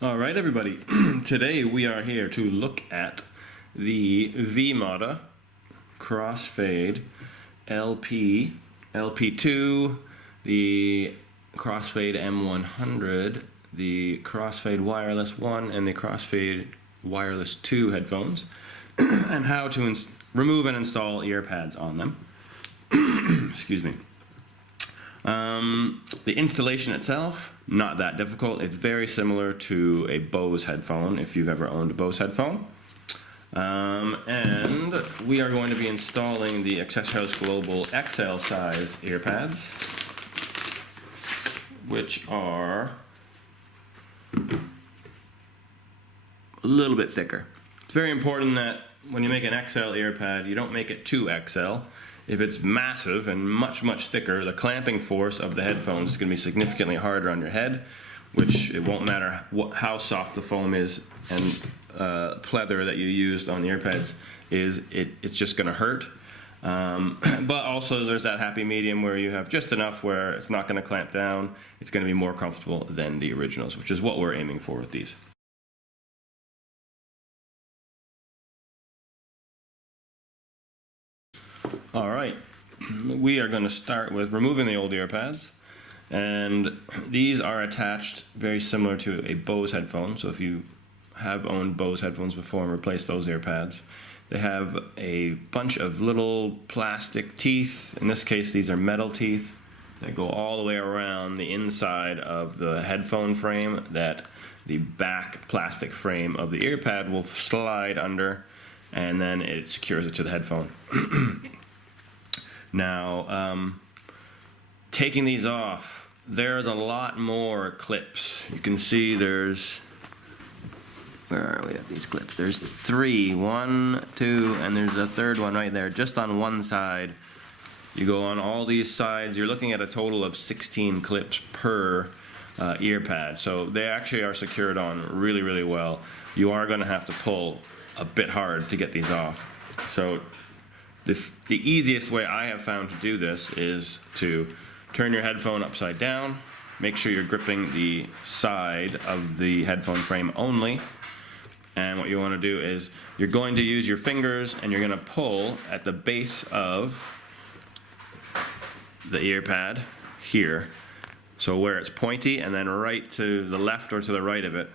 Alright everybody, today we are here to look at the V-Moda Crossfade LP, LP2, the Crossfade M100, the Crossfade Wireless 1 and the Crossfade Wireless 2 headphones, and how to remove and install ear pads on them. Excuse me. The installation itself, not that difficult. It's very similar to a Bose headphone, if you've ever owned a Bose headphone. And we are going to be installing the Access House Global XL size ear pads, which are a little bit thicker. It's very important that when you make an XL ear pad, you don't make it too XL. If it's massive and much thicker, the clamping force of the headphones is going to be significantly harder on your head, which it won't matter how soft the foam is and pleather that you used on the ear pads is, it's just going to hurt. But also there's that happy medium where you have just enough where it's not going to clamp down. It's going to be more comfortable than the originals, which is what we're aiming for with these. Alright, we are going to start with removing the old ear pads, and these are attached very similar to a Bose headphone. So if you have owned Bose headphones before and replaced those ear pads, they have a bunch of little plastic teeth. In this case, these are metal teeth that go all the way around the inside of the headphone frame that the back plastic frame of the ear pad will slide under, and then it secures it to the headphone. Now, taking these off, there's a lot more clips. You can see there's, where are we at these clips? There's 3, 1, 2, and there's a third one right there, just on one side. You go on all these sides, you're looking at a total of 16 clips per ear pad. So they actually are secured on really well. You are going to have to pull a bit hard to get these off. So the easiest way I have found to do this is to turn your headphone upside down, make sure you're gripping the side of the headphone frame only, and what you want to do is you're going to use your fingers and you're going to pull at the base of the ear pad here, so where it's pointy, and then right to the left or to the right of it.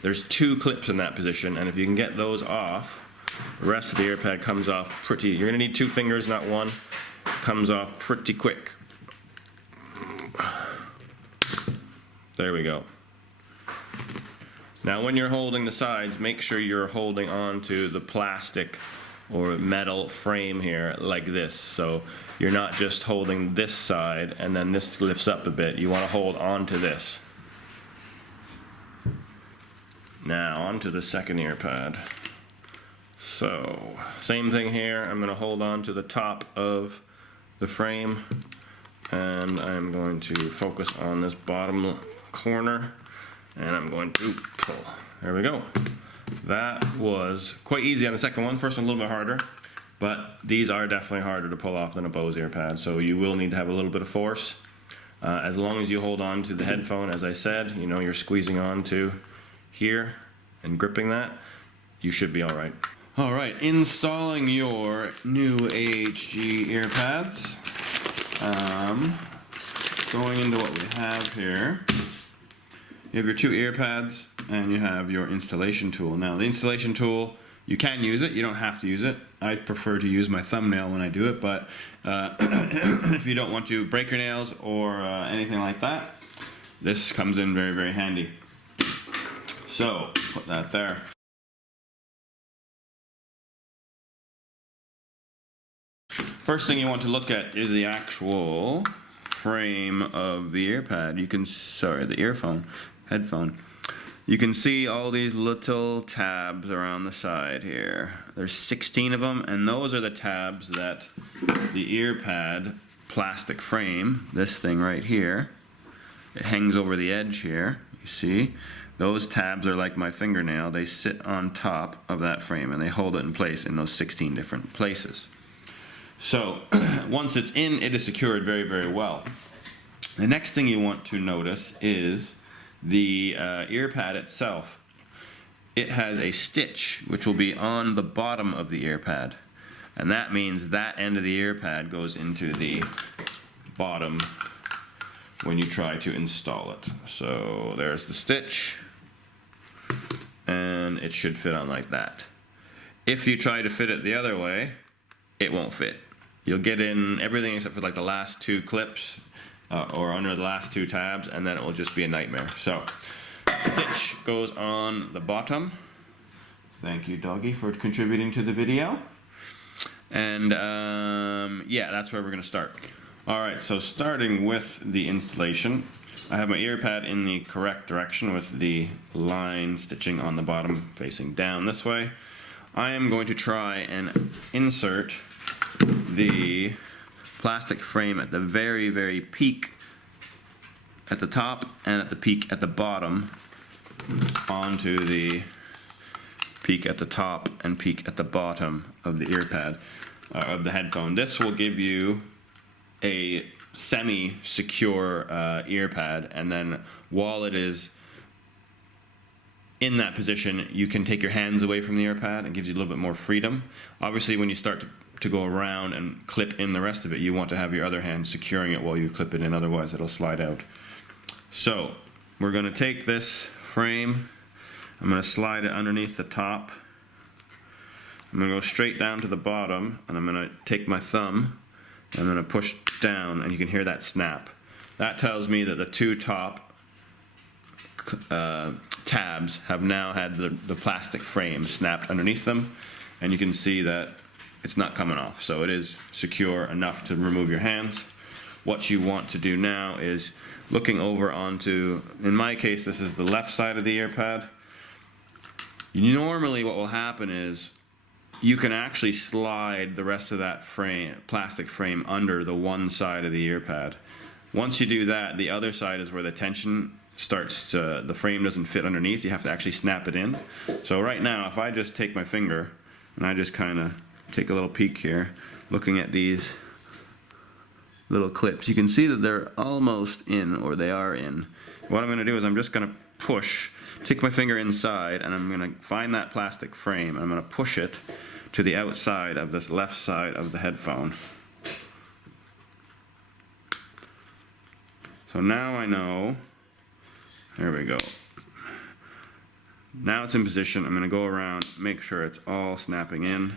There's 2 clips in that position, and if you can get those off, the rest of the ear pad comes off pretty, you're going to need 2 fingers, not 1. Comes off pretty quick. There we go. Now when you're holding the sides, make sure you're holding on to the plastic or metal frame here like this. So you're not just holding this side and then this lifts up a bit. You want to hold on to this. Now onto the second ear pad. So, same thing here. I'm going to hold on to the top of the frame, and I'm going to focus on this bottom corner, and I'm going to pull. There we go. That was quite easy on the second one. First one a little bit harder, but these are definitely harder to pull off than a Bose ear pad, so you will need to have a little bit of force. As long as you hold on to the headphone, as I said, you know you're squeezing onto here and gripping that, you should be all right. Alright, installing your new AHG ear pads. Going into what we have here, you have your 2 ear pads and you have your installation tool. Now the installation tool, you can use it, you don't have to use it. I prefer to use my thumbnail when I do it, but if you don't want to break your nails or anything like that, this comes in very handy. So, put that there. First thing you want to look at is the actual frame of the ear pad. You can, sorry, the headphone. You can see all these little tabs around the side here. There's 16 of them, and those are the tabs that the ear pad plastic frame, this thing right here, it hangs over the edge here, you see. Those tabs are like my fingernail. They sit on top of that frame and they hold it in place in those 16 different places. So once it's in, it is secured very well. The next thing you want to notice is The ear pad itself, it has a stitch which will be on the bottom of the ear pad, and that means that end of the ear pad goes into the bottom when you try to install it. So there's the stitch, and it should fit on like that. If you try to fit it the other way, it won't fit. You'll get in everything except for like the last two clips or under the last two tabs, and then it will just be a nightmare. So stitch goes on the bottom. Thank you, doggy, for contributing to the video. And yeah, that's where we're gonna start. All right, so starting with the installation, I have my ear pad in the correct direction with the line stitching on the bottom facing down this way. I am going to try and insert the plastic frame at the very, very peak at the top and at the peak at the bottom onto the peak at the top and peak at the bottom of the ear pad, of the headphone. This will give you a semi-secure ear pad, and then while it is in that position, you can take your hands away from the ear pad and gives you a little bit more freedom. Obviously, when you start to go around and clip in the rest of it, you want to have your other hand securing it while you clip it in, otherwise it'll slide out. So we're going to take this frame, I'm going to slide it underneath the top, I'm going to go straight down to the bottom, and I'm going to take my thumb and I'm going to push down, and you can hear that snap. That tells me that the two top tabs have now had the plastic frame snapped underneath them, and you can see that it's not coming off, so it is secure enough to remove your hands. What you want to do now is looking over onto, in my case this is the left side of the ear pad. Normally what will happen is you can actually slide the rest of that frame, plastic frame, under the one side of the ear pad. Once you do that, the other side is where the tension starts to, the frame doesn't fit underneath, you have to actually snap it in. So right now, if I just take my finger and I just kind of take a little peek here, looking at these little clips, you can see that they're almost in, or they are in. What I'm going to do is I'm just going to push, take my finger inside, and I'm going to find that plastic frame, and I'm going to push it to the outside of this left side of the headphone. So now I know, there we go. Now it's in position. I'm going to go around, make sure it's all snapping in.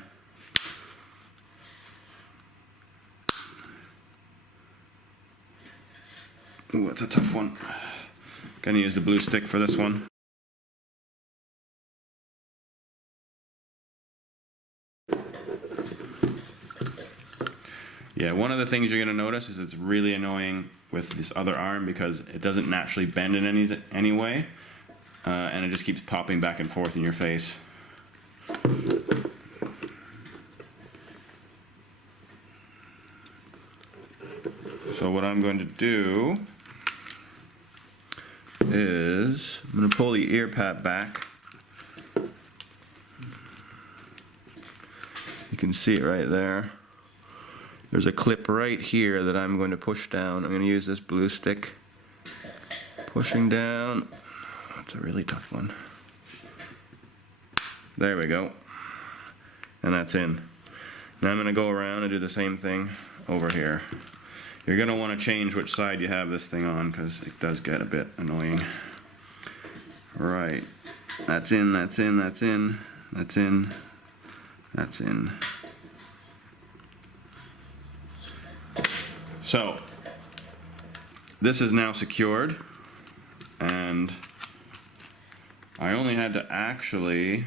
Ooh, that's a tough one. Gonna use the blue stick for this one. Yeah, one of the things you're going to notice is it's really annoying with this other arm because it doesn't naturally bend in any way, and it just keeps popping back and forth in your face. So what I'm going to do is I'm going to pull the ear pad back. You can see it right there. There's a clip right here that I'm going to push down. I'm going to use this blue stick, pushing down. That's a really tough one. There we go. And that's in. Now I'm going to go around and do the same thing over here. You're going to want to change which side you have this thing on because it does get a bit annoying. Right. That's in, that's in, that's in, that's in, that's in. So, this is now secured, and I only had to actually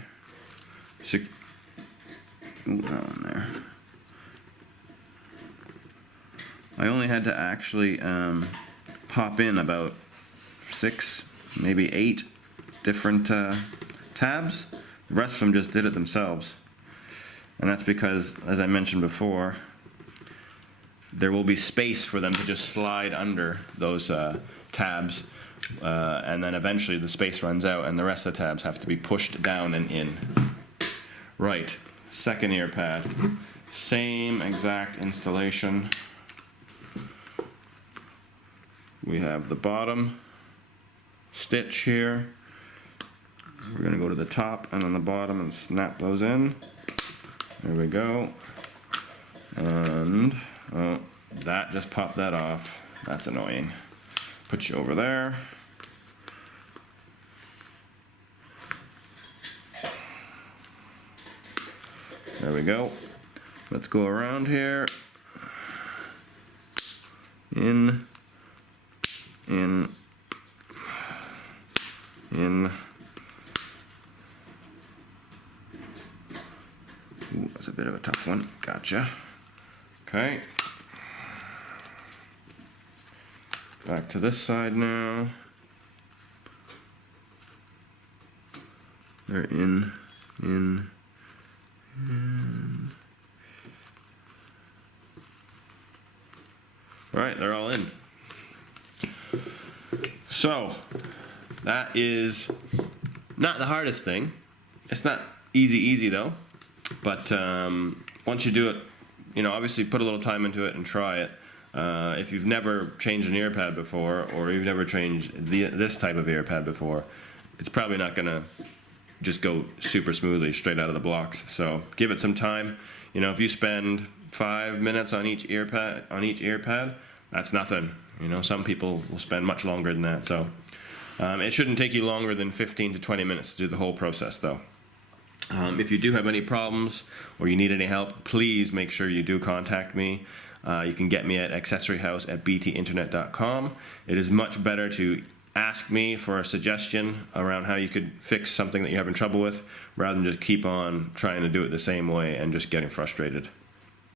I only had to actually pop in about 6, maybe 8 different tabs. The rest of them just did it themselves, and that's because, as I mentioned before, there will be space for them to just slide under those tabs, and then eventually the space runs out and the rest of the tabs have to be pushed down and in. Right, second ear pad, same exact installation. We have the bottom stitch here. We're going to go to the top and on the bottom and snap those in. There we go. And oh, that just popped that off. That's annoying. Put you over there. There we go. Let's go around here. In. Ooh, that's a bit of a tough one. Gotcha. Okay. Back to this side now. They're in. All right, they're all in. So, that is not the hardest thing. It's not easy though. But once you do it, obviously put a little time into it and try it. If you've never changed an ear pad before, or you've never changed this type of ear pad before, it's probably not going to just go super smoothly straight out of the blocks. So give it some time. If you spend 5 minutes on each ear pad, that's nothing. Some people will spend much longer than that. So it shouldn't take you longer than 15 to 20 minutes to do the whole process though. If you do have any problems or you need any help, please make sure you do contact me. You can get me at accessoryhouse@btinternet.com. It is much better to ask me for a suggestion around how you could fix something that you're having trouble with, rather than just keep on trying to do it the same way and just getting frustrated.